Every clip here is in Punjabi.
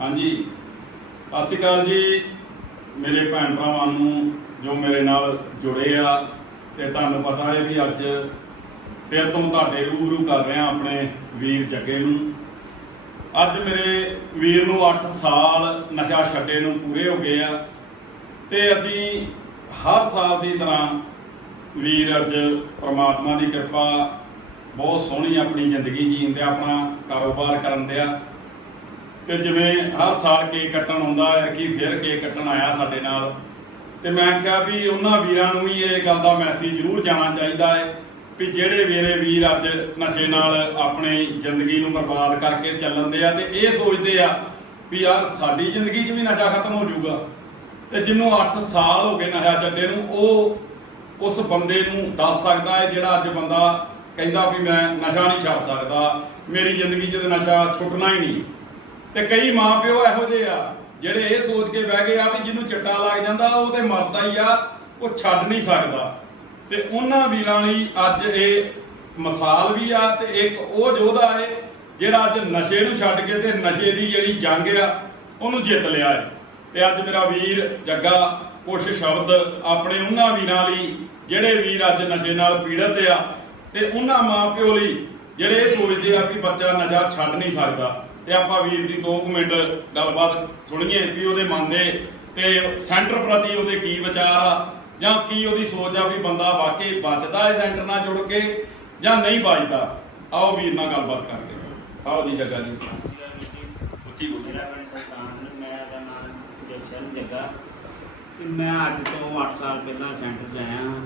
ਹਾਂਜੀ। ਸਤਿ ਸ਼੍ਰੀ ਅਕਾਲ ਜੀ। ਮੇਰੇ ਭੈਣ ਭਰਾਵਾਂ ਨੂੰ ਜੋ ਮੇਰੇ ਨਾਲ ਜੁੜੇ ਆ, ਤੇ ਤੁਹਾਨੂੰ ਪਤਾ ਹੈ ਵੀ ਅੱਜ ਫਿਰ ਤੋਂ ਤੁਹਾਡੇ ਰੂਬਰੂ ਕਰ ਰਿਹਾ ਆਪਣੇ ਵੀਰ ਜੱਗੇ ਨੂੰ। ਅੱਜ ਮੇਰੇ ਵੀਰ ਨੂੰ 8 ਸਾਲ ਨਸ਼ਾ ਛੱਡੇ ਨੂੰ ਪੂਰੇ ਹੋ ਗਏ ਆ, ਤੇ ਅਸੀਂ ਹਰ ਸਾਲ ਦੀ ਤਰ੍ਹਾਂ ਵੀਰ ਅੱਜ ਪ੍ਰਮਾਤਮਾ ਦੀ ਕਿਰਪਾ, ਬਹੁਤ ਸੋਹਣੀ ਆਪਣੀ ਜ਼ਿੰਦਗੀ ਜੀਣ ਤੇ ਆਪਣਾ ਕਾਰੋਬਾਰ ਕਰਨ ਦੇ ਆ ਤੇ ਜਿਵੇਂ ਹਰ ਸਾਲ ਕੇਕ ਕੱਟਣ ਆਉਂਦਾ ਹੈ ਕਿ ਫਿਰ ਕੇਕ ਕੱਟਣ ਆਇਆ ਸਾਡੇ ਨਾਲ। ਤੇ ਮੈਂ ਕਿਹਾ ਵੀ ਉਹਨਾਂ ਵੀਰਾਂ ਨੂੰ ਵੀ ਇਹ ਗੱਲ ਦਾ ਮੈਸੇਜ ਜ਼ਰੂਰ ਜਾਣਾ ਚਾਹੀਦਾ ਹੈ ਵੀ ਜਿਹੜੇ ਮੇਰੇ ਵੀਰ ਅੱਜ ਨਸ਼ੇ ਨਾਲ ਆਪਣੀ ਜ਼ਿੰਦਗੀ ਨੂੰ ਬਰਬਾਦ ਕਰਕੇ ਚੱਲਣ ਦੇ ਆ ਤੇ ਇਹ ਸੋਚਦੇ ਆ ਵੀ ਯਾਰ ਸਾਡੀ ਜ਼ਿੰਦਗੀ 'ਚ ਵੀ ਨਸ਼ਾ ਖਤਮ ਹੋ ਜਾਊਗਾ। ਤੇ ਜਿਹਨੂੰ 8 ਸਾਲ ਹੋ ਗਏ ਨਸ਼ਾ ਛੱਡੇ ਨੂੰ, ਉਹ ਉਸ ਬੰਦੇ ਨੂੰ ਦੱਸ ਸਕਦਾ ਹੈ ਜਿਹੜਾ ਅੱਜ ਬੰਦਾ ਕਹਿੰਦਾ ਵੀ ਮੈਂ ਨਸ਼ਾ ਨਹੀਂ ਛੱਡ ਸਕਦਾ, ਮੇਰੀ ਜ਼ਿੰਦਗੀ 'ਚ ਤੇ ਨਸ਼ਾ ਛੁੱਟਣਾ ਹੀ ਨਹੀਂ। ਤੇ ਕਈ ਮਾਪਿਓ ਇਹੋ ਜਿਹੇ ਆ, ਜਿਹੜੇ ਇਹ ਸੋਚ ਕੇ ਬਹਿ ਗਏ ਆ ਵੀ ਜਿਹਨੂੰ ਚਿੱਟਾ ਲੱਗ ਜਾਂਦਾ, ਉਹ ਤੇ ਮਰਦਾ ਹੀ ਆ, ਉਹ ਛੱਡ ਨਹੀਂ ਸਕਦਾ। ਤੇ ਉਹਨਾਂ ਵੀਰਾਂ ਲਈ ਅੱਜ ਇਹ ਮਿਸਾਲ ਵੀ ਆ ਤੇ ਇੱਕ ਉਹ ਯੋਧਾ ਏ, ਜਿਹੜਾ ਅੱਜ ਨਸ਼ੇ ਨੂੰ ਛੱਡ ਕੇ ਤੇ ਨਸ਼ੇ ਦੀ ਜਿਹੜੀ ਜੰਗ ਆ, ਉਹਨੂੰ ਜਿੱਤ ਲਿਆ ਏ। ਤੇ ਅੱਜ ਮੇਰਾ ਵੀਰ ਜੱਗਾ ਕੁਛ ਸ਼ਬਦ ਆਪਣੇ ਉਹਨਾਂ ਵੀਰਾਂ ਲਈ, ਜਿਹੜੇ ਵੀਰ ਅੱਜ ਨਸ਼ੇ ਨਾਲ ਪੀੜਤ ਆ, ਤੇ ਉਹਨਾਂ ਮਾਪਿਓ ਲਈ ਜਿਹੜੇ ਇਹ ਸੋਚਦੇ ਆ ਕਿ ਬੱਚਾ ਨਸ਼ਾ ਛੱਡ ਨਹੀਂ ਸਕਦਾ। ਤੇ ਆਪਾਂ ਵੀਰ ਦੀ 2 ਮਿੰਟ ਗੱਲਬਾਤ ਸੁਣੀਏ ਵੀ ਉਹਦੇ ਮਨ ਦੇ ਤੇ ਸੈਂਟਰ ਪ੍ਰਤੀ ਉਹਦੇ ਕੀ ਵਿਚਾਰ ਆ, ਜਾਂ ਕੀ ਉਹਦੀ ਸੋਚ ਆ ਵੀ ਬੰਦਾ ਵਾਕਈ ਬਚਦਾ ਹੈ ਸੈਂਟਰ ਨਾਲ ਜੁੜ ਕੇ ਜਾਂ ਨਹੀਂ ਬਚਦਾ ਆਓ ਵੀਰ ਨਾਲ ਗੱਲਬਾਤ ਕਰਦੇ ਆਓ ਜੀ ਜੱਗਾ ਜੀ। ਉੱਚੀ ਬੋਲੋ ਮੇਰਾ ਨਾਮ ਸੁਲਤਾਨ ਮੈਂ ਦਾ ਨਾਮ ਜਗਸ਼ਨ ਜੱਗਾ ਮੈਂ ਅੱਜ ਤੋਂ 8 ਸਾਲ ਪਹਿਲਾਂ ਸੈਂਟਰ 'ਚ ਆਇਆ ਹਾਂ।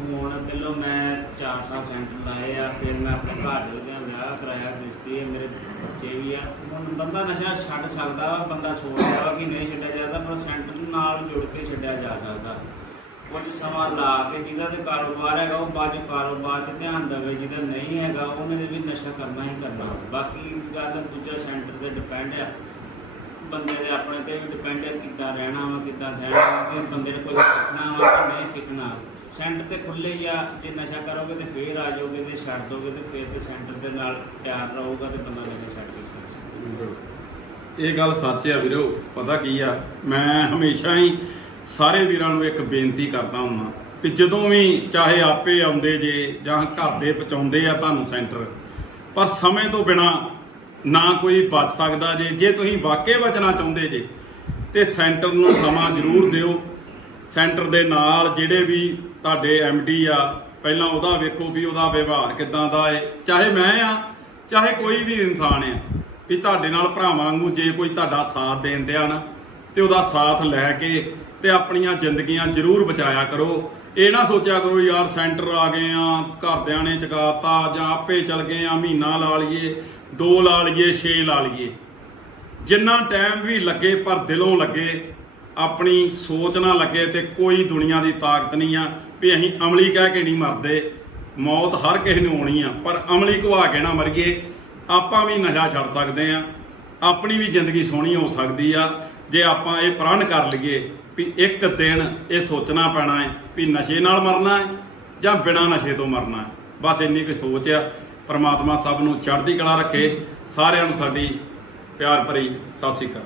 ਹੁਣ ਪਹਿਲਾਂ ਮੈਂ 4 ਸਾਲ ਸੈਂਟਰ ਲਾਏ ਆ, ਫਿਰ ਮੈਂ ਆਪਣੇ ਘਰ ਦੇ ਵਿੱਚ ਵਿਆਹ ਕਰਾਇਆ ਗ੍ਰਸਤੀ ਹੈ, ਮੇਰੇ ਬੱਚੇ ਵੀ ਆ। ਹੁਣ ਬੰਦਾ ਨਸ਼ਾ ਛੱਡ ਸਕਦਾ ਵਾ, ਬੰਦਾ ਸੋਚਦਾ ਵਾ ਕਿ ਨਹੀਂ ਛੱਡਿਆ ਜਾਂਦਾ, ਪਰ ਸੈਂਟਰ ਨਾਲ ਜੁੜ ਕੇ ਛੱਡਿਆ ਜਾ ਸਕਦਾ। ਕੁਝ ਸਮਾਂ ਲਾ ਕੇ ਜਿਹਦਾ ਤੇ ਕਾਰੋਬਾਰ ਹੈਗਾ, ਉਹ ਬਾਅਦ ਕਾਰੋਬਾਰ 'ਤੇ ਧਿਆਨ ਦੇਵੇ, ਜਿਹਦਾ ਨਹੀਂ ਹੈਗਾ, ਉਹਨੇ ਦੇ ਵੀ ਨਸ਼ਾ ਕਰਨਾ ਹੀ ਕਰਨਾ। ਬਾਕੀ ਗੱਲ ਦੂਜਾ ਸੈਂਟਰ ਤੇ ਡਿਪੈਂਡ ਆ। ਬੰਦੇ ਦੇ ਆਪਣੇ ਤੇ ਵੀ ਡਿਪੈਂਡ ਹੈ ਕਿੱਦਾਂ ਰਹਿਣਾ ਵਾ, ਕਿੱਦਾਂ ਸਹਿਣਾ ਵਾ, ਕਿ ਬੰਦੇ ਨੇ ਕੁਝ ਸਿੱਖਣਾ ਵਾ ਕਿ ਨਹੀਂ ਸਿੱਖਣਾ। ਸੈਂਟਰ ਤੇ ਖੁੱਲੇ ਹੀ ਜੇ ਨਸ਼ਾ ਕਰੋਗੇ ਤੇ ਫੇਰ ਆ ਜਾਓਗੇ ਤੇ ਛੱਡ ਦੋਗੇ ਤੇ ਫੇਰ ਤੇ ਸੈਂਟਰ ਦੇ ਨਾਲ ਪਿਆਰ ਰਹੂਗਾ ਤੇ ਬੰਦਾ ਨਸ਼ਾ ਛੱਡ ਕੇ ਇਹ ਗੱਲ ਸੱਚ ਆ ਵੀਰੋ, ਪਤਾ ਕੀ ਆ? ਮੈਂ ਹਮੇਸ਼ਾ ਹੀ ਸਾਰੇ ਵੀਰਾਂ ਨੂੰ ਇੱਕ ਬੇਨਤੀ ਕਰਦਾ ਹੁੰਦਾ ਕਿ ਜਦੋਂ ਵੀ ਚਾਹੇ ਆਪੇ ਆਉਂਦੇ ਜੇ ਜਾਂ ਘਰ ਦੇ ਪਹੁੰਚਾਉਂਦੇ ਆ ਤੁਹਾਨੂੰ ਸੈਂਟਰ, ਪਰ ਸਮੇਂ ਤੋਂ ਬਿਨਾ ਨਾ ਕੋਈ ਬਚ ਸਕਦਾ ਜੇ। ਜੇ ਤੁਸੀਂ ਵਾਕਈ ਬਚਣਾ ਚਾਹੁੰਦੇ ਜੇ, ਤੇ ਸੈਂਟਰ ਨੂੰ ਸਮਾਂ ਜ਼ਰੂਰ ਦਿਓ। ਸੈਂਟਰ ਦੇ ਨਾਲ ਜਿਹੜੇ ਵੀ ਤੁਹਾਡੇ ਡੀ ਆ, ਪਹਿਲਾਂ ਉਹਦਾ ਵੇਖੋ ਵੀ ਉਹਦਾ ਵਿਵਹਾਰ ਕਿਦਾਂ ਦਾ ਏ। ਚਾਹੇ ਮੈਂ ਆ, ਚਾਹੇ ਕੋਈ ਵੀ ਇਨਸਾਨ ਆ, ਵੀ ਤੁਹਾਡੇ ਨਾਲ ਭਰਾਵਾਂ ਵਾਂਗੂ ਜੇ ਕੋਈ ਤੁਹਾਡਾ ਸਾਥ ਦੇਣ ਦਿਆ ਨਾ, ਤੇ ਉਹਦਾ ਸਾਥ ਲੈ ਕੇ ਤੇ ਆਪਣੀਆਂ ਜ਼ਿੰਦਗੀਆਂ ਜ਼ਰੂਰ ਬਚਾਇਆ ਕਰੋ। ਇਹ ਨਾ ਸੋਚਿਆ ਕਰੋ, ਯਾਰ ਸੈਂਟਰ ਆ ਗਏ ਆ, ਘਰਦਿਆਂ ਨੇ ਚਕਾਤਾ, ਜਾਂ ਆਪੇ ਚਲ ਗਏ ਆ, ਮਹੀਨਾ ਲਾ ਲਈਏ, ਦੋ ਲਾ ਲਈਏ, ਛੇ ਲਾ ਲਈਏ। ਜਿੰਨਾ ਟਾਈਮ ਵੀ ਲੱਗੇ ਪਰ ਦਿਲੋਂ ਲੱਗੇ ਆਪਣੀ ਸੋਚ ਨਾ ਲੱਗੇ ਤੇ ਕੋਈ ਦੁਨੀਆ ਦੀ ਤਾਕਤ ਨਹੀਂ ਆ ਵੀ ਅਸੀਂ ਅਮਲੀ ਕਹਿ ਕੇ ਨਹੀਂ ਮਰਦੇ। ਮੌਤ ਹਰ ਕਿਸੇ ਨੂੰ ਆਉਣੀ ਆ, ਪਰ ਅਮਲੀ ਕਵਾ ਕੇ ਨਾ ਮਰੀਏ। ਆਪਾਂ ਵੀ ਨਸ਼ਾ ਛੱਡ ਸਕਦੇ ਆ। ਆਪਣੀ ਵੀ ਜ਼ਿੰਦਗੀ ਸੋਹਣੀ ਹੋ ਸਕਦੀ ਆ। ਜੇ ਆਪਾਂ ਇਹ ਪ੍ਰਣ ਕਰ ਲਈਏ ਵੀ ਇੱਕ ਦਿਨ ਇਹ ਸੋਚਣਾ ਪੈਣਾ ਹੈ ਵੀ ਨਸ਼ੇ ਨਾਲ ਮਰਨਾ ਹੈ ਜਾਂ ਬਿਨਾਂ ਨਸ਼ੇ ਤੋਂ ਮਰਨਾ ਹੈ। ਬਸ ਇੰਨੀ ਕੁ ਸੋਚ ਆ। ਪਰਮਾਤਮਾ ਸਭ ਨੂੰ ਚੜ੍ਹਦੀ ਕਲਾ ਰੱਖੇ। ਸਾਰਿਆਂ ਨੂੰ ਸਾਡੀ ਪਿਆਰ ਭਰੀ ਸਤਿ ਸ਼੍ਰੀ ਅਕਾਲ।